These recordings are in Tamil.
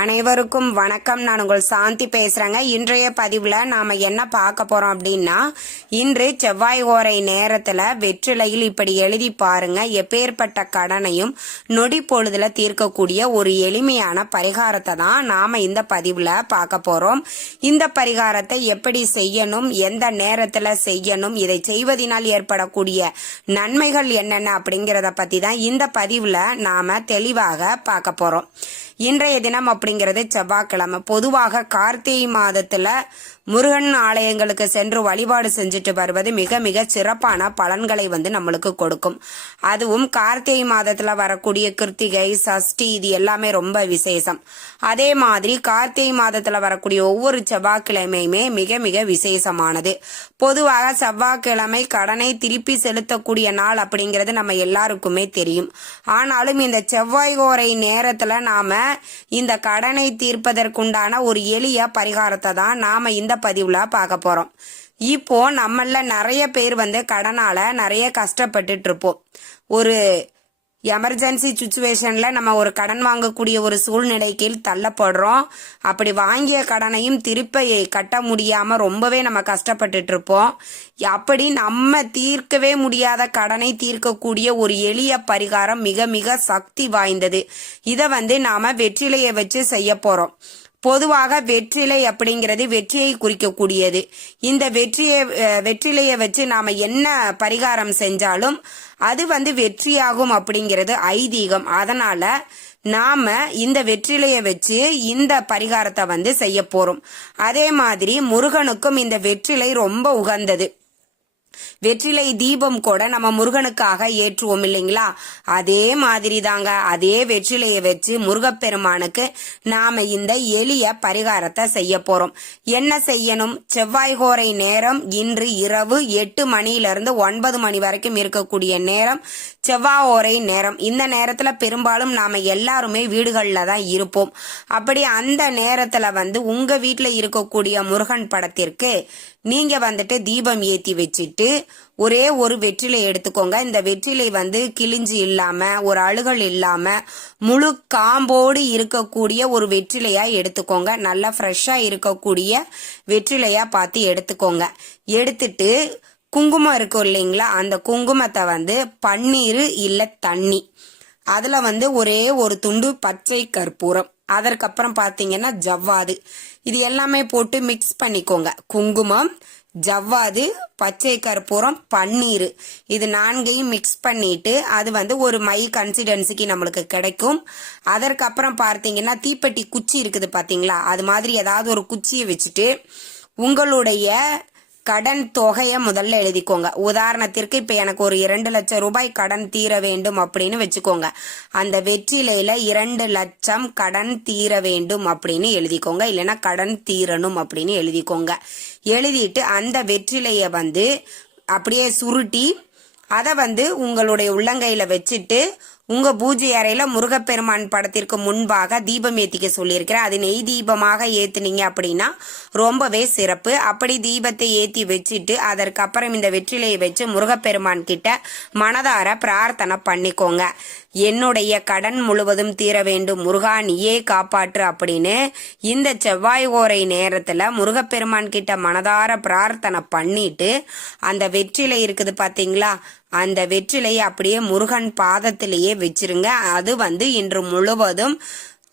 அனைவருக்கும் வணக்கம். நான் உங்கள் சாந்தி பேசுகிறேங்க இன்றைய பதிவில் நாம் என்ன பார்க்க போகிறோம் அப்படின்னா இன்று செவ்வாய் ஓரை நேரத்தில் வெற்றிலையில் இப்படி எழுதி பாருங்க. எப்பேற்பட்ட கடனையும் நொடி பொழுதில் தீர்க்கக்கூடிய ஒரு எளிமையான பரிகாரத்தை தான் நாம் இந்த பதிவில் பார்க்க போகிறோம் இந்த பரிகாரத்தை எப்படி செய்யணும் எந்த நேரத்தில் செய்யணும் இதை செய்வதனால் ஏற்படக்கூடிய நன்மைகள் என்னென்ன அப்படிங்கிறத பற்றி தான் இந்த பதிவில் நாம் தெளிவாக பார்க்க போகிறோம் இன்றைய தினம் அப்படிங்கிறது செவ்வாய்க்கிழமை. பொதுவாக கார்த்திகை மாதத்துல முருகன் ஆலயங்களுக்கு சென்று வழிபாடு செஞ்சுட்டு வருவது மிக மிக சிறப்பான பலன்களை வந்து நம்மளுக்கு கொடுக்கும். அதுவும் கார்த்திகை மாதத்துல வரக்கூடிய கிருத்திகை சஷ்டி இது எல்லாமே ரொம்ப விசேஷம். அதே மாதிரி கார்த்திகை மாதத்துல வரக்கூடிய ஒவ்வொரு செவ்வாய்க்கிழமையுமே மிக மிக விசேஷமானது. பொதுவாக செவ்வாய்க்கிழமை கடனை திருப்பி செலுத்தக்கூடிய நாள் அப்படிங்கிறது நம்ம எல்லாருக்குமே தெரியும். ஆனாலும் இந்த செவ்வாய் கோரை நேரத்துல நாம இந்த கடனை தீர்ப்பதற்குண்டான ஒரு எளிய பரிகாரத்தை தான் நாம இந்த பதிவுல பார்க்க போறோம். இப்போ நம்மள நிறைய பேர் வந்து கடனால நிறைய கஷ்டப்பட்டுட்டு இருப்போம். ஒரு எமர்ஜென்சி சுச்சுவேஷனில் நம்ம ஒரு கடன் வாங்கக்கூடிய ஒரு சூழ்நிலைக்கு தள்ளப்படுறோம். அப்படி வாங்கிய கடனையும் திருப்ப கட்ட முடியாமல் ரொம்பவே நம்ம கஷ்டப்பட்டுட்டு இருப்போம் அப்படி நம்ம தீர்க்கவே முடியாத கடனை தீர்க்கக்கூடிய ஒரு எளிய பரிகாரம் மிக மிக சக்தி வாய்ந்தது. இதை வந்து நாம் வெற்றிலையை வச்சு செய்ய போகிறோம் பொதுவாக வெற்றிலை அப்படிங்கிறது வெற்றியை குறிக்கக்கூடியது. இந்த வெற்றியை வெற்றிலையை வச்சு நாம என்ன பரிகாரம் செஞ்சாலும் அது வந்து வெற்றியாகும் அப்படிங்கிறது ஐதீகம். அதனால நாம இந்த வெற்றிலையை வச்சு இந்த பரிகாரத்தை வந்து செய்ய போறோம். அதே மாதிரி முருகனுக்கும் இந்த வெற்றிலை ரொம்ப உகந்தது. வெற்றிலை தீபம் கூட நம்ம முருகனுக்காக ஏற்றுவோம் இல்லைங்களா? அதே மாதிரி தாங்க அதே வெற்றிலையை வச்சு முருகப்பெருமானுக்கு நாம இந்த எளிய பரிகாரத்தை செய்ய போறோம். என்ன செய்யணும்? செவ்வாய் கோரை நேரம் இன்று இரவு எட்டு மணியிலிருந்து ஒன்பது மணி வரைக்கும் இருக்கக்கூடிய நேரம் செவ்வாய் ஓரை நேரம். இந்த நேரத்துல பெரும்பாலும் நாம எல்லாருமே வீடுகளில் தான் இருப்போம். அப்படி அந்த நேரத்துல வந்து உங்க வீட்டில் இருக்கக்கூடிய முருகன் படத்திற்கு நீங்க வந்துட்டு தீபம் ஏத்தி வச்சுட்டு ஒரே ஒரு வெற்றிலை எடுத்துக்கோங்க. இந்த வெற்றிலை வந்து கிழிஞ்சு இல்லாம ஒரு அழுகல் இல்லாம முழு காம்போடு இருக்கக்கூடிய ஒரு வெற்றிலையா எடுத்துக்கோங்க. நல்லா ஃப்ரெஷ்ஷா இருக்கக்கூடிய வெற்றிலையா பார்த்து எடுத்துக்கோங்க. எடுத்துட்டு குங்குமம் இருக்கும் இல்லைங்களா? அந்த குங்குமத்தை வந்து பன்னீர் இல்லை தண்ணி. அதுல வந்து ஒரே ஒரு துண்டு பச்சை கற்பூரம். அதற்கப்புறம் பார்த்தீங்கன்னா ஜவ்வாது. இது எல்லாமே போட்டு மிக்ஸ் பண்ணிக்கோங்க. குங்குமம் ஜவ்வாது பச்சை கற்பூரம் பன்னீர். இது நான்கையும் மிக்ஸ் பண்ணிட்டு அது வந்து ஒரு மை கன்சிடென்சிக்கு நம்மளுக்கு கிடைக்கும். அதற்கப்புறம் பார்த்தீங்கன்னா தீப்பெட்டி குச்சி இருக்குது பார்த்தீங்களா? அது மாதிரி ஏதாவது ஒரு குச்சியை வச்சுட்டு உங்களுடைய கடன் தொகையை முதல்ல எழுதிக்கோங்க. உதாரணத்திற்கு இப்போ எனக்கு ஒரு இரண்டு லட்சம் ரூபாய் கடன் தீர வேண்டும் அப்படின்னு வச்சுக்கோங்க. அந்த வெற்றிலையில இரண்டு லட்சம் கடன் தீர வேண்டும் அப்படின்னு எழுதிக்கோங்க. இல்லைன்னா கடன் தீரணும் அப்படின்னு எழுதிக்கோங்க. எழுதிட்டு அந்த வெற்றிலைய வந்து அப்படியே சுருட்டி அதை வந்து உங்களுடைய உள்ளங்கையில வச்சுட்டு உங்க பூஜை அறையில முருகப்பெருமான் படத்திற்கு முன்பாக தீபம் ஏத்திக்க சொல்லியிருக்கிறேன் அது நெய் தீபமாக ஏத்துனீங்க அப்படின்னா ரொம்பவே சிறப்பு. அப்படி தீபத்தை ஏத்தி வச்சுட்டு அதற்கப்புறம் இந்த வெற்றிலையை வச்சு முருகப்பெருமான் கிட்ட மனதார பிரார்த்தனை பண்ணிக்கோங்க. என்னுடைய கடன் முழுவதும் தீர வேண்டும் முருகா நீயே காப்பாற்று அப்படின்னு இந்த செவ்வாய் ஓரை நேரத்துல முருகப்பெருமான் கிட்ட மனதார பிரார்த்தனை பண்ணிட்டு அந்த வெற்றிலை இருக்குது பாத்தீங்களா அந்த வெற்றிலையை அப்படியே முருகன் பாதத்திலேயே வச்சிருங்க. அது வந்து இன்று முழுவதும்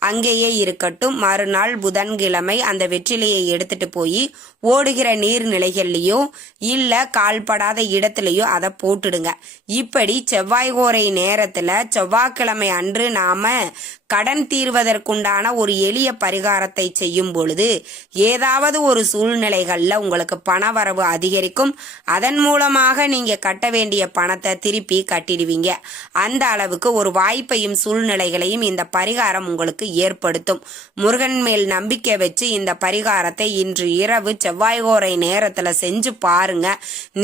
அங்கேயே இருக்கட்டும். மறுநாள் புதன்கிழமை அந்த வெற்றிலையை எடுத்துட்டு போய் ஓடுகிற நீர்நிலைகள்லேயோ இல்லை கால்படாத இடத்துலையோ அதை போட்டுடுங்க. இப்படி செவ்வாய் கோரை நேரத்தில் செவ்வாய்க்கிழமை அன்று நாம கடன் தீர்வதற்குண்டான ஒரு எளிய பரிகாரத்தை செய்யும் பொழுது ஏதாவது ஒரு சூழ்நிலைகளில் உங்களுக்கு பணவரவு அதிகரிக்கும். அதன் மூலமாக நீங்கள் கட்ட வேண்டிய பணத்தை திருப்பி கட்டிடுவீங்க. அந்த அளவுக்கு ஒரு வாய்ப்பையும் சூழ்நிலைகளையும் இந்த பரிகாரம் உங்களுக்கு ஏற்படுத்தும். முருகன் மேல் நம்பிக்கை வச்சு இந்த பரிகாரத்தை இன்று இரவு செவ்வாய்கோரை நேரத்தில் செஞ்சு பாருங்க.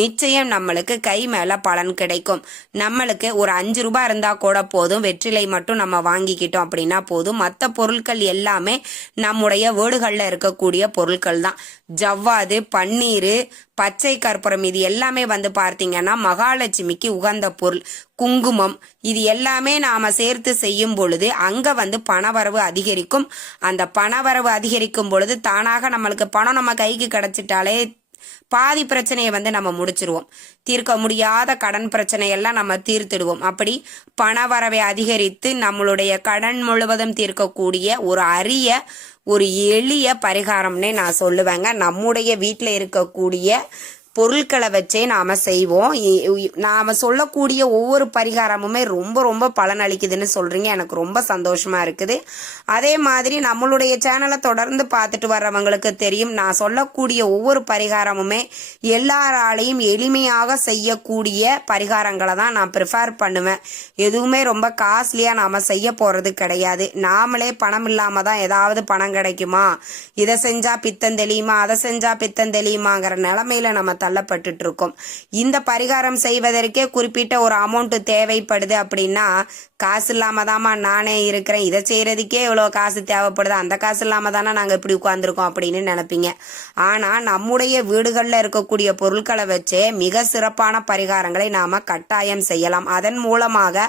நிச்சயம் நம்மளுக்கு கை மேலே பலன் கிடைக்கும். நம்மளுக்கு ஒரு அஞ்சு ரூபாய் இருந்தால் கூட போதும். வெற்றிலை மட்டும் நம்ம வாங்கிக்கிட்டோம் அப்படின்னா போதும். மற்ற பொருட்கள் எல்லாமே நம்முடைய வீடுகளில் இருக்கக்கூடிய பொருட்கள் தான். ஜவ்வாது பன்னீர் பச்சை கற்பூரம் இது எல்லாமே வந்து பார்த்தீங்கன்னா மகாலட்சுமிக்கு உகந்த பொருள். குங்குமம் இது எல்லாமே நாம சேர்த்து செய்யும் பொழுது அங்க வந்து பணவரவு அதிகரிக்கும். அந்த பணவரவு அதிகரிக்கும் பொழுது தானாக நம்மளுக்கு பணம் நம்ம கைக்கு கிடைச்சிட்டாலே பாதி பிரச்சனையை வந்து நம்ம முடிச்சிருவோம். தீர்க்க முடியாத கடன் பிரச்சனையெல்லாம் நம்ம தீர்த்திடுவோம். அப்படி பண வரவை அதிகரித்து நம்மளுடைய கடன் முழுவதும் தீர்க்கக்கூடிய ஒரு அரிய ஒரு எளிய பரிகாரம்னே நான் சொல்லுவேங்க. நம்முடைய வீட்டில் இருக்கக்கூடிய பொருட்களை வச்சே நாம செய்வோம். இ- நாம சொல்லக்கூடிய ஒவ்வொரு பரிகாரமுமே ரொம்ப ரொம்ப பலனளிக்குதுன்னு சொல்றீங்க. எனக்கு ரொம்ப சந்தோஷமா இருக்குது. அதே மாதிரி நம்மளுடைய சேனலை தொடர்ந்து பார்த்துட்டு வர்றவங்களுக்கு தெரியும். நான் சொல்லக்கூடிய ஒவ்வொரு பரிகாரமுமே எல்லாராலையும் எளிமையாக செய்யக்கூடிய பரிகாரங்களை தான் நான் ப்ரிஃபேர் பண்ணுவேன். எதுவுமே ரொம்ப காஸ்ட்லியா நாம செய்ய போறது கிடையாது. நாமளே பணம் இல்லாம தான் ஏதாவது பணம் கிடைக்குமா? இதை செஞ்சா பித்தம் தெளியுமா? அதை செஞ்சா பித்தம் தெளியுமாங்கிற நிலமையில நம்ம தள்ளப்பட்டுட்டு இருக்கோம் இந்த பரிகாரம் செய்வதற்கே குறிப்பிட்ட ஒரு அமௌண்ட் தேவைப்படுது அப்படின்னா காசு இல்லாம தாம்மா நானே இருக்கிறேன். இதை செய்யறதுக்கே இவ்வளோ காசு தேவைப்படுது அந்த காசு இல்லாம தானே நாங்கள் இப்படி உட்காந்துருக்கோம் அப்படின்னு நினைப்பீங்க. ஆனால் நம்முடைய வீடுகளில் இருக்கக்கூடிய பொருட்களை வச்சே மிக சிறப்பான பரிகாரங்களை நாம் கட்டாயம் செய்யலாம். அதன் மூலமாக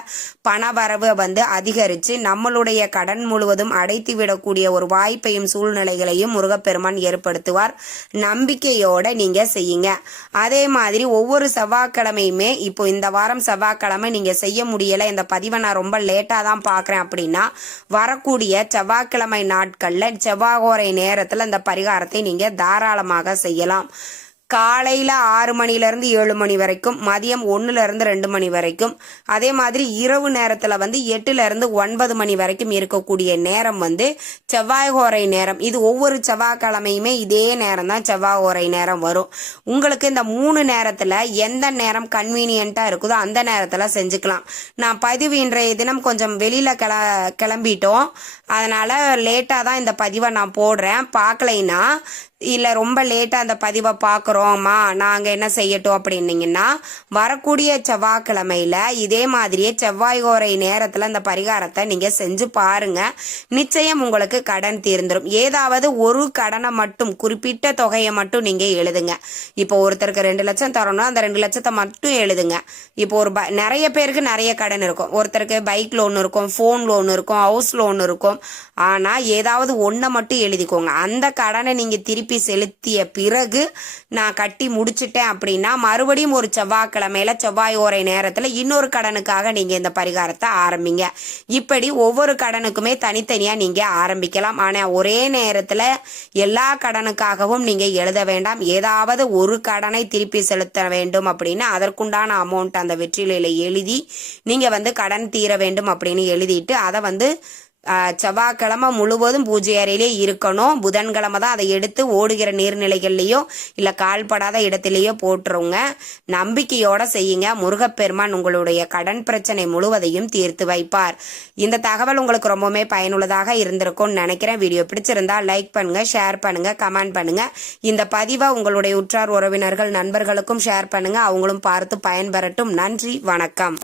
பண வரவு வந்து அதிகரித்து நம்மளுடைய கடன் முழுவதும் அடைத்து விடக்கூடிய ஒரு வாய்ப்பையும் சூழ்நிலைகளையும் முருகப்பெருமான் ஏற்படுத்துவார். நம்பிக்கையோடு நீங்கள் செய்யுங்க. அதே மாதிரி ஒவ்வொரு செவ்வாய்க்கிழமையுமே இப்போ இந்த வாரம் செவ்வாய்க்கிழமை நீங்கள் செய்ய முடியலை இந்த பதிவை நான் ரொம்ப லேட்டாக தான் பார்க்குறேன் அப்படின்னா வரக்கூடிய செவ்வாய்க்கிழமை நாட்களில் செவ்வாகோரை நேரத்தில் இந்த பரிகாரத்தை நீங்கள் தாராளமாக செய்யலாம். காலையில் ஆறு மணிலேருந்து ஏழு மணி வரைக்கும் மதியம் ஒன்றுலேருந்து ரெண்டு மணி வரைக்கும். அதே மாதிரி இரவு நேரத்தில் வந்து எட்டுலேருந்து ஒன்பது மணி வரைக்கும் இருக்கக்கூடிய நேரம் வந்து செவ்வாய் ஓரை நேரம். இது ஒவ்வொரு செவ்வாய்க்கிழமையுமே இதே நேரம் தான் செவ்வாய் ஓரை நேரம் வரும். உங்களுக்கு இந்த மூணு நேரத்தில் எந்த நேரம் கன்வீனியண்ட்டாக இருக்குதோ அந்த நேரத்தில் செஞ்சுக்கலாம். நான் பதிவு இன்றைய தினம் கொஞ்சம் வெளியில் கிள கிளம்பிட்டோம். அதனால் லேட்டாக தான் இந்த பதிவை நான் போடுறேன். பார்க்கலைன்னா இல்லை ரொம்ப லேட்டாக அந்த பதிவை பார்க்குறோம்மா நாங்கள் என்ன செய்யட்டும் அப்படின்னீங்கன்னா வரக்கூடிய செவ்வாய்க்கிழமையில் இதே மாதிரியே செவ்வாய் ஓரை நேரத்தில் அந்த பரிகாரத்தை நீங்கள் செஞ்சு பாருங்க. நிச்சயம் உங்களுக்கு கடன் தீர்ந்துடும் ஏதாவது ஒரு கடனை மட்டும் குறிப்பிட்ட தொகையை மட்டும் நீங்கள் எழுதுங்க. இப்போ ஒருத்தருக்கு ரெண்டு லட்சம் தரணும் அந்த ரெண்டு லட்சத்தை மட்டும் எழுதுங்க. இப்போ ஒரு ப நிறைய பேருக்கு நிறைய கடன் இருக்கும். ஒருத்தருக்கு பைக் லோன் இருக்கும் ஃபோன் லோன் இருக்கும் ஹவுஸ் லோன் இருக்கும். ஆனால் ஏதாவது ஒன்றை மட்டும் எழுதிக்கோங்க. அந்த கடனை நீங்கள் திருப்பி திருப்பி செலுத்திய பிறகு நான் கட்டி முடிச்சிட்டேன் அப்படின்னா மறுபடியும் ஒரு செவ்வாய்க்கிழமையில செவ்வாய் ஓரை நேரத்தில் இன்னொரு கடனுக்காக நீங்கள் இந்த பரிகாரத்தை ஆரம்பிங்க. இப்படி ஒவ்வொரு கடனுக்குமே தனித்தனியாக நீங்கள் ஆரம்பிக்கலாம். ஆனால் ஒரே நேரத்தில் எல்லா கடனுக்காகவும் நீங்கள் எழுத வேண்டாம். ஏதாவது ஒரு கடனை திருப்பி செலுத்த வேண்டும் அப்படின்னு அதற்குண்டான அமௌண்ட் அந்த வெற்றிலையில் எழுதி நீங்கள் வந்து கடன் தீர வேண்டும் அப்படின்னு எழுதிட்டு அதை வந்து செவ்வாய்க்கிழமை முழுவதும் பூஜை அறையிலே இருக்கணும். புதன்கிழமை தான் அதை எடுத்து ஓடுகிற நீர்நிலைகள்லையோ இல்லை கால்படாத இடத்துலையோ போட்டுருங்க. நம்பிக்கையோட செய்யுங்க. முருகப்பெருமான் உங்களுடைய கடன் பிரச்சனை முழுவதையும் தீர்த்து வைப்பார். இந்த தகவல் உங்களுக்கு ரொம்பவுமே பயனுள்ளதாக இருந்திருக்கும்னு நினைக்கிறேன். வீடியோ பிடிச்சிருந்தா லைக் பண்ணுங்க ஷேர் பண்ணுங்க கமெண்ட் பண்ணுங்க. இந்த பதிவை உங்களுடைய உற்றார் உறவினர்கள் நண்பர்களுக்கும் ஷேர் பண்ணுங்க. அவங்களும் பார்த்து பயன்பெறட்டும். நன்றி வணக்கம்.